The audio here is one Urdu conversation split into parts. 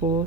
4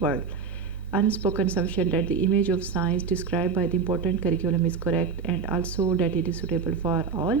world, unspoken assumption that the image of science described by the important curriculum is correct and also that it is suitable for all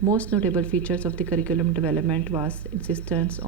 Most notable features of the curriculum development was insistence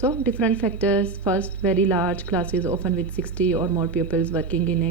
So different factors. First, very large classes often with 60 or more pupils working in a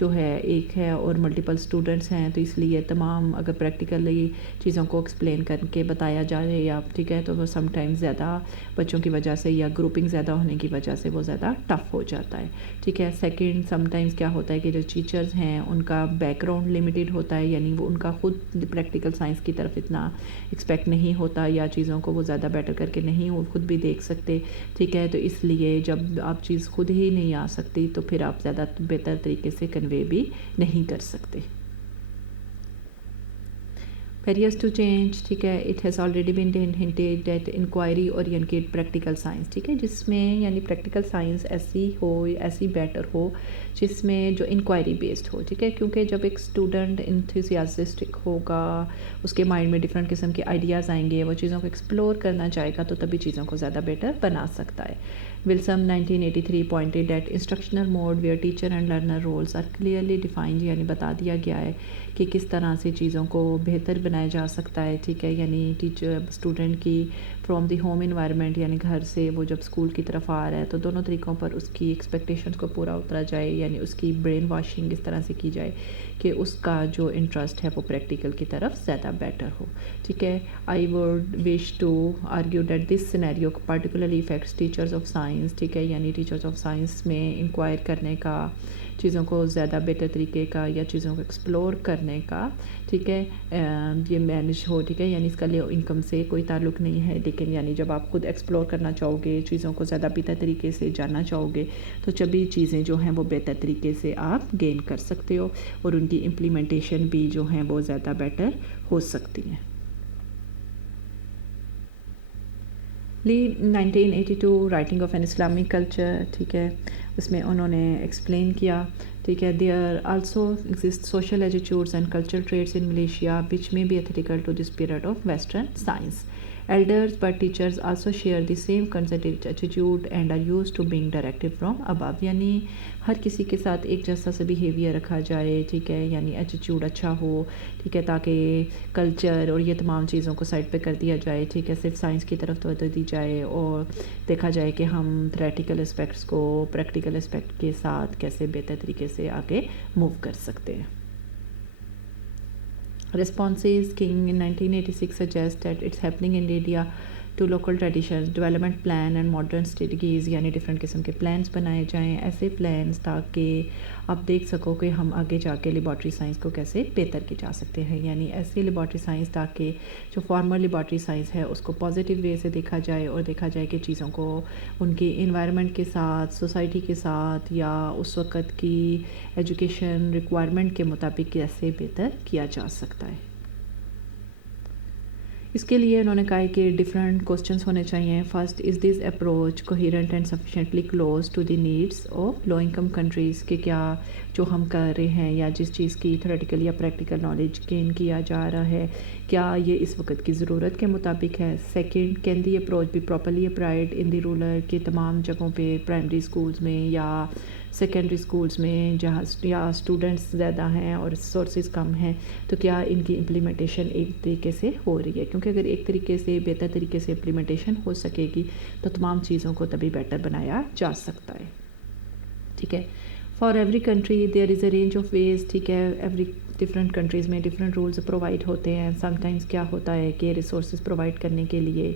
جو ہے ایک ہے اور ملٹیپل اسٹوڈنٹس ہیں، تو اس لیے تمام اگر پریکٹیکلی چیزوں کو ایکسپلین کر کے بتایا جائے یا ٹھیک ہے تو وہ سم ٹائمز زیادہ بچوں کی وجہ سے یا گروپنگ زیادہ ہونے کی وجہ سے وہ زیادہ ٹف ہو جاتا ہے، ٹھیک ہے۔ سیکنڈ سم ٹائمز کیا ہوتا ہے کہ جو ٹیچرز ہیں ان کا بیک گراؤنڈ لمیٹیڈ ہوتا ہے، یعنی وہ ان کا خود پریکٹیکل سائنس کی طرف اتنا ایکسپیکٹ نہیں ہوتا یا چیزوں کو وہ زیادہ بیٹر کر کے نہیں وہ خود بھی دیکھ سکتے، ٹھیک ہے۔ تو اس لیے جب آپ چیز خود ہی نہیں آ سکتی تو پھر آپ زیادہ بہتر طریقے سے کنوے بھی نہیں کر سکتے۔ Barriers to change، ٹھیک ہے، it has already been hinted that inquiry oriented practical science، ٹھیک ہے، جس میں یعنی پریکٹیکل سائنس ایسی بیٹر ہو جس میں جو انکوائری بیسڈ ہو، ٹھیک ہے، کیونکہ جب ایک اسٹوڈنٹ انتھوسیاسٹک ہوگا، اس کے مائنڈ میں ڈفرینٹ قسم کے آئیڈیاز آئیں گے، وہ چیزوں کو ایکسپلور کرنا چاہے گا تو تبھی چیزوں کو زیادہ بیٹر بنا سکتا ہے۔ ولسم 1983 pointed that instructional mode where teacher and learner roles are clearly defined، یعنی بتا دیا گیا ہے کہ کس طرح سے چیزوں کو بہتر بنایا جا سکتا ہے، ٹھیک ہے، یعنی ٹیچر اسٹوڈنٹ کی فرام دی ہوم انوائرمنٹ، یعنی گھر سے وہ جب اسکول کی طرف آ رہا ہے تو دونوں طریقوں پر اس کی ایکسپیکٹیشنس کو پورا اترا جائے، یعنی اس کی برین واشنگ اس طرح سے کی جائے کہ اس کا جو انٹرسٹ ہے وہ پریکٹیکل کی طرف زیادہ بیٹر ہو، ٹھیک ہے۔ I would wish to argue that this scenario particularly affects teachers of science, ٹھیک ہے، یعنی ٹیچرز آف سائنس میں انکوائر کرنے کا، چیزوں کو زیادہ بہتر طریقے کا یا چیزوں کو ایکسپلور کرنے کا، ٹھیک ہے، یہ مینیج ہو، ٹھیک ہے، یعنی اس کا لیے انکم سے کوئی تعلق نہیں ہے، لیکن یعنی جب آپ خود ایکسپلور کرنا چاہو گے، چیزوں کو زیادہ بہتر طریقے سے جاننا چاہو گے تو جبھی چیزیں جو ہیں وہ بہتر طریقے سے آپ گین کر سکتے ہو اور ان کی امپلیمنٹیشن بھی جو ہیں وہ زیادہ بیٹر ہو سکتی ہیں۔ لی 1982 writing of an Islamic culture, ٹھیک ہے، اس میں انہوں نے ایکسپلین کیا، ٹھیک ہے، there also exist social attitudes and cultural traits in Malaysia وچ میں be ethical to this period of western science. Elders but teachers also share the same conservative attitude and are used to being directive from above، یعنی ہر کسی کے ساتھ ایک جیسا سے بیہیویئر رکھا جائے، ٹھیک ہے، یعنی ایٹیٹیوڈ اچھا ہو، ٹھیک ہے، تاکہ کلچر اور یہ تمام چیزوں کو سائڈ پہ کر دیا جائے، ٹھیک ہے، صرف سائنس کی طرف توجہ دی جائے اور دیکھا جائے کہ ہم تھیوریٹیکل اسپیکٹس کو پریکٹیکل اسپیکٹ کے ساتھ کیسے بہتر طریقے سے آگے موو کر سکتے ہیں۔ Responses King in 1986 suggests that it's happening in India to local traditions, development plan and modern strategies، یعنی ڈفرینٹ قسم کے پلانس بنائے جائیں، ایسے پلانس تاکہ آپ دیکھ سکو کہ ہم آگے جا کے لیبارٹری سائنس کو کیسے بہتر کی جا سکتے ہیں، یعنی ایسے لیبارٹری سائنس تاکہ جو فارمل لیبارٹری سائنس ہے اس کو پازیٹیو وے سے دیکھا جائے اور دیکھا جائے کہ چیزوں کو ان کی انوائرمنٹ کے ساتھ، سوسائٹی کے ساتھ یا اس وقت کی ایجوکیشن ریکوائرمنٹ کے مطابق کیسے بہتر کیا جا سکتا ہے۔ اس کے لیے انہوں نے کہا کہ ڈفرینٹ کوسچنس ہونے چاہیے۔ First, is this approach coherent and sufficiently close to the needs of low income countries, کہ کیا جو ہم کر رہے ہیں یا جس چیز کی تھیوریٹیکل یا پریکٹیکل نالج گین کیا جا رہا ہے کیا یہ اس وقت کی ضرورت کے مطابق ہے۔ Second, can the approach be properly applied in the rural, کہ تمام جگہوں پہ پرائمری اسکولز میں یا سیکنڈری اسکولز میں جہاں یا اسٹوڈنٹس زیادہ ہیں اور ریسورسز کم ہیں تو کیا ان کی امپلیمنٹیشن ایک طریقے سے ہو رہی ہے، کیونکہ اگر ایک طریقے سے بہتر طریقے سے امپلیمنٹیشن ہو سکے گی تو تمام چیزوں کو تبھی بیٹر بنایا جا سکتا ہے، ٹھیک ہے۔ For every country there is a range of ways, ٹھیک ہے، ایوری ڈفرینٹ کنٹریز میں ڈفرینٹ رولز پرووائڈ ہوتے ہیں۔ سم ٹائمز کیا ہوتا ہے کہ ریسورسز پرووائڈ کرنے کے لیے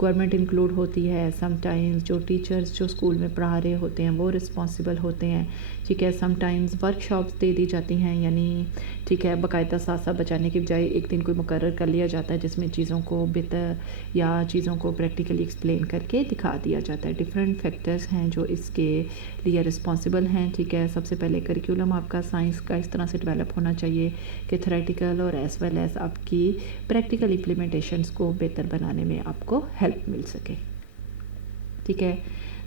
گورنمنٹ انکلوڈ ہوتی ہے، سم ٹائمز جو ٹیچرز جو اسکول میں پڑھا رہے ہوتے ہیں وہ رسپانسبل ہوتے ہیں، ٹھیک ہے، سم ٹائمز ورک شاپس دے دی جاتی ہیں، یعنی ٹھیک ہے باقاعدہ ساتھ ساتھ بچانے کی بجائے ایک دن کوئی مقرر کر لیا جاتا ہے جس میں چیزوں کو بہتر یا چیزوں کو پریکٹیکلی ایکسپلین کر کے دکھا دیا جاتا ہے۔ ڈفرینٹ فیکٹرز ہیں جو اس کے لیے رسپانسبل ہیں، ٹھیک ہے۔ سب سے پہلے کریکولم آپ کا سائنس کا اس طرح سے ڈیولپ ہونا چاہیے کہ تھیوریٹیکل اور ایز ویل ایز آپ کی پریکٹیکل امپلیمنٹیشنس کو بہتر بنانے میں آپ کو ہیلپ مل سکے، ٹھیک ہے۔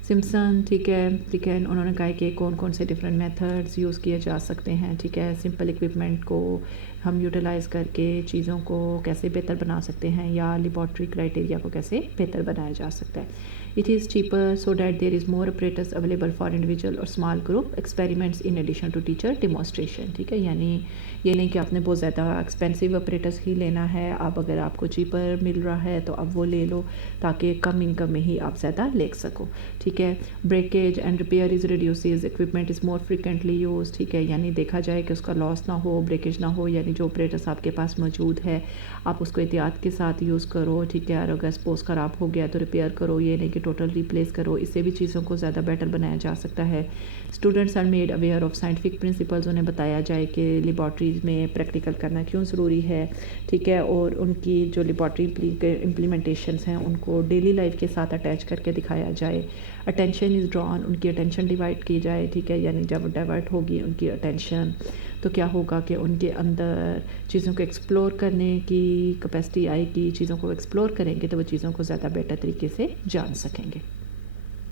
سمپسن، ٹھیک ہے، انہوں نے کہا کہ کون کون سے ڈفرینٹ میتھڈز یوز کیے جا سکتے ہیں، ٹھیک ہے۔ سمپل اکوپمنٹ کو ہم یوٹیلائز کر کے چیزوں کو کیسے بہتر بنا سکتے ہیں یا لیبارٹری کرائٹیریا کو کیسے بہتر بنایا جا سکتا ہے. It is cheaper so that there is more apparatus available for individual or small group experiments in addition to teacher demonstration. ٹھیک ہے, یعنی یہ نہیں کہ آپ نے بہت زیادہ ایکسپینسو اپریٹس ہی لینا ہے. آپ اگر آپ کو چیپر مل رہا ہے تو اب وہ لے لو تاکہ کم انکم میں ہی آپ زیادہ لے سکو. ٹھیک ہے, breakage and repair is reduces, equipment is more frequently use. ٹھیک ہے, یعنی دیکھا جائے کہ اس کا لاس نہ ہو, بریکیج نہ ہو, یعنی جو اپریٹس آپ کے پاس موجود ہے آپ اس کو احتیاط کے ساتھ یوز کرو. ٹھیک ہے, اور اگر سپوز خراب ہو گیا تو ریپیئر کرو, یہ نہیں کہ ٹوٹل ریپلیس کرو. اس سے بھی چیزوں کو زیادہ بیٹر بنایا جا سکتا ہے. Students are made aware of scientific principles, انہیں بتایا جائے کہ لیبارٹریز میں پریکٹیکل کرنا کیوں ضروری ہے. ٹھیک ہے, اور ان کی جو لیبارٹری امپلیمنٹیشنس ہیں ان کو ڈیلی لائف کے ساتھ اٹیچ کر کے دکھایا جائے. اٹینشن از ڈران, ان کی اٹینشن ڈیوائڈ کی جائے. ٹھیک ہے, یعنی جب ڈائیورٹ ہوگی ان کی اٹینشن تو کیا ہوگا کہ ان کے اندر چیزوں کو ایکسپلور کرنے کی کیپیسٹی آئے گی. چیزوں کو ایکسپلور کریں گے تو وہ چیزوں کو زیادہ بیٹر طریقے سے جان سکیں گے.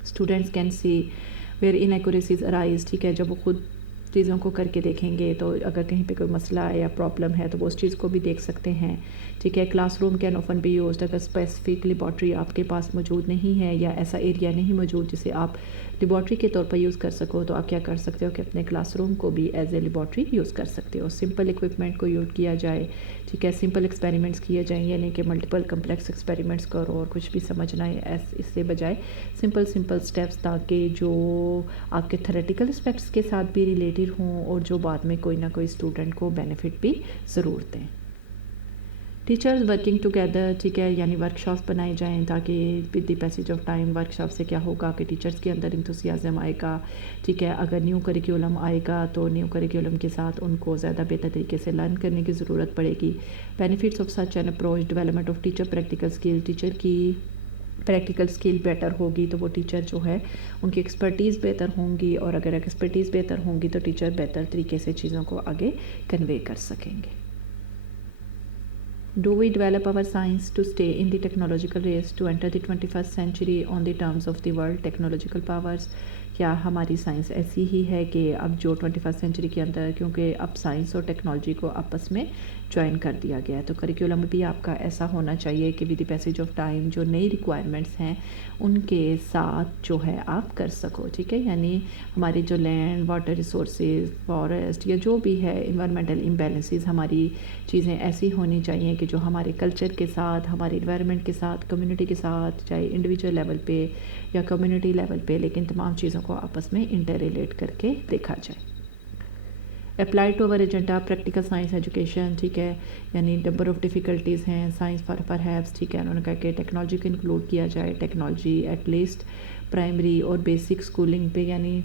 Students can see where inaccuracies arise. ٹھیک ہے, جب وہ خود چیزوں کو کر کے دیکھیں گے تو اگر کہیں پہ کوئی مسئلہ ہے یا پرابلم ہے تو وہ اس چیز کو بھی دیکھ سکتے ہیں. ٹھیک ہے, classroom can often be used, اگر اسپیسیفک لیبارٹری آپ کے پاس موجود نہیں ہے یا ایسا ایریا نہیں موجود جسے آپ لیبارٹری کے طور پر یوز کر سکو تو آپ کیا کر سکتے ہو کہ اپنے کلاس روم کو بھی ایز اے لیبارٹری یوز کر سکتے ہو. سمپل اکوپمنٹ کو یوز کیا جائے. ٹھیک ہے, سمپل ایکسپیریمنٹس کیے جائیں, یعنی کہ ملٹیپل کمپلیکس ایکسپیریمنٹس کرو اور کچھ بھی سمجھنا ہے اس سے بجائے سمپل اسٹیپس, تاکہ جو آپ کے تھیوریٹیکل اسپیکٹس کے ساتھ بھی ریلیٹڈ ہوں اور جو بعد میں کوئی نہ کوئی اسٹوڈنٹ کو بینیفٹ بھی ضرور دیں. Teachers working together. ٹھیک ہے, یعنی ورک شاپس بنائے جائیں تاکہ with the passage of time work shop سے کیا ہوگا کہ ٹیچرز کے اندر انتھوسیازم آئے گا. ٹھیک ہے, اگر نیو کریکولم آئے گا تو نیو کریکولم کے ساتھ ان کو زیادہ بہتر طریقے سے لرن کرنے کی ضرورت پڑے گی. Benefits of such an approach, development of teacher practical skill, teacher کی پریکٹیکل اسکل بیٹر ہوگی تو وہ ٹیچر جو ہے ان کی ایکسپرٹیز بہتر ہوں گی, اور اگر ایکسپرٹیز بہتر ہوں گی تو ٹیچر بہتر طریقے سے چیزوں کو آگے کنوے کر سکیں گے. Do we develop our science to stay in the technological race to enter the 21st century on the terms of the world technological powers? کیا ہماری سائنس ایسی ہی ہے کہ اب جو 21st سینچری کے اندر, کیونکہ اب سائنس اور ٹیکنالوجی کو آپس میں جوائن کر دیا گیا ہے تو کریکولم بھی آپ کا ایسا ہونا چاہیے کہ with the passage of time جو نئی ریکوائرمنٹس ہیں ان کے ساتھ جو ہے آپ کر سکو. ٹھیک ہے, یعنی ہماری جو لینڈ, واٹر ریسورسز, فارسٹ یا جو بھی ہے انوائرمنٹل امبیلنسز, ہماری چیزیں ایسی ہونی چاہیے کہ جو ہمارے کلچر کے ساتھ, ہمارے انوائرمنٹ کے ساتھ, کمیونٹی کے ساتھ, چاہے انڈیویجول لیول پہ یا کمیونٹی لیول پہ, لیکن تمام چیزوں کو آپس میں انٹر ریلیٹ کر کے دیکھا جائے. Apply to our agenda practical science education. ٹھیک ہے, یعنی نمبر آف ڈیفیکلٹیز ہیں سائنس فار پرہیپس. ٹھیک ہے, انہوں نے کہا کہ ٹیکنالوجی کو انکلوڈ کیا جائے. ٹیکنالوجی ایٹ لیسٹ پرائمری اور بیسک اسکولنگ پہ, یعنی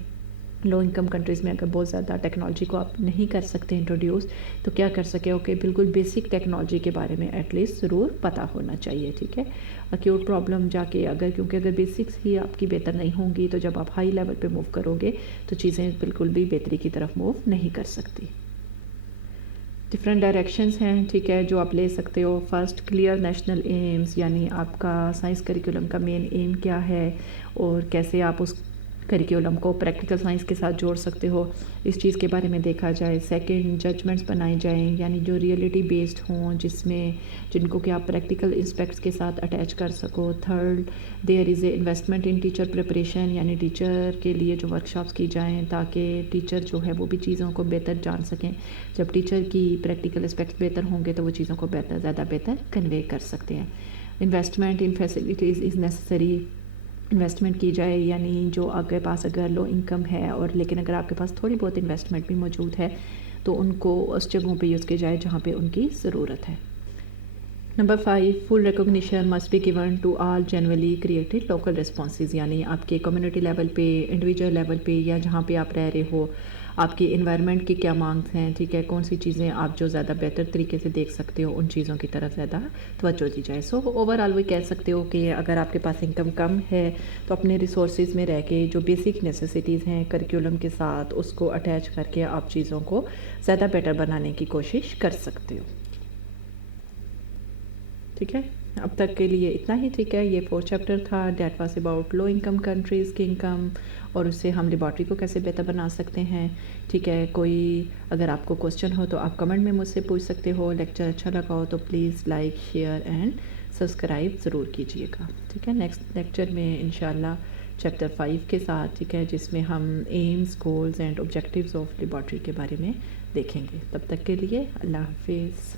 لو انکم کنٹریز میں اگر بہت زیادہ ٹیکنالوجی کو آپ نہیں کر سکتے انٹروڈیوس تو کیا کر سکے اوکے بالکل بیسک ٹیکنالوجی کے بارے میں ایٹ لیسٹ ضرور پتہ ہونا چاہیے. ٹھیک ہے, اکیوٹ پرابلم جا کے اگر, کیونکہ اگر بیسکس ہی آپ کی بہتر نہیں ہوں گی تو جب آپ ہائی لیول پہ موو کرو گے تو چیزیں بالکل بھی بہتری کی طرف موو نہیں کر سکتی. ڈفرینٹ ڈائریکشنز ہیں. ٹھیک ہے, جو آپ لے سکتے ہو. فرسٹ, کلیئر نیشنل ایمز, یعنی آپ کا سائنس کریکولم کا مین ایم کیا ہے اور کیسے آپ اس کریکولم کو پریکٹیکل سائنس کے ساتھ جوڑ سکتے ہو, اس چیز کے بارے میں دیکھا جائے. سیکنڈ, ججمنٹس بنائے جائیں, یعنی جو ریئلٹی بیسڈ ہوں جن کو کہ آپ پریکٹیکل اسپیکٹس کے ساتھ اٹیچ کر سکو. Third, there is a investment in teacher preparation, یعنی ٹیچر کے لیے جو ورک شاپس کی جائیں تاکہ ٹیچر جو ہے وہ بھی چیزوں کو بہتر جان سکیں. جب ٹیچر کی پریکٹیکل اسپیکٹس بہتر ہوں گے تو وہ چیزوں کو زیادہ بہتر کنوے کر سکتے ہیں. Investment in facilities is necessary, investment کی جائے, یعنی جو آپ کے پاس اگر لو انکم ہے اور لیکن اگر آپ کے پاس تھوڑی بہت انویسٹمنٹ بھی موجود ہے تو ان کو اس جگہوں پہ یوز کی جائے جہاں پہ ان کی ضرورت ہے. Number 5, full recognition must be given to all generally created local responses, یعنی آپ کے کمیونٹی لیول پہ, انڈیویجول لیول پہ یا جہاں پہ آپ رہ رہے ہو آپ کی انوائرمنٹ کی کیا مانگس ہیں. ٹھیک ہے, کون سی چیزیں آپ جو زیادہ بہتر طریقے سے دیکھ سکتے ہو ان چیزوں کی طرف زیادہ توجہ دی جائے. سو اوور آل وہ کہہ سکتے ہو کہ اگر آپ کے پاس انکم کم ہے تو اپنے ریسورسز میں رہ کے جو بیسک نیسیسٹیز ہیں کریکولم کے ساتھ اس کو اٹیچ کر کے آپ چیزوں کو زیادہ بیٹر بنانے کی کوشش کر سکتے ہو. ٹھیک ہے, اب تک کے لیے اتنا ہی، ٹھیک ہے. یہ 4 چیپٹر تھا، that was about love income countries کی انکم اور اس سے ہم لیبارٹری کو کیسے بہتر بنا سکتے ہیں. ٹھیک ہے، کوئی اگر آپ کو کوسچن ہو تو آپ کمنٹ میں مجھ سے پوچھ سکتے ہو. لیکچر اچھا لگا ہو تو please like share and subscribe ضرور کیجیے گا. ٹھیک ہے، نیکسٹ لیکچر میں انشاءاللہ چیپٹر 5 کے ساتھ، ٹھیک ہے، جس میں ہم aims, goals and objectives of laboratory کے بارے میں دیکھیں گے. تب تک کے لیے اللہ حافظ.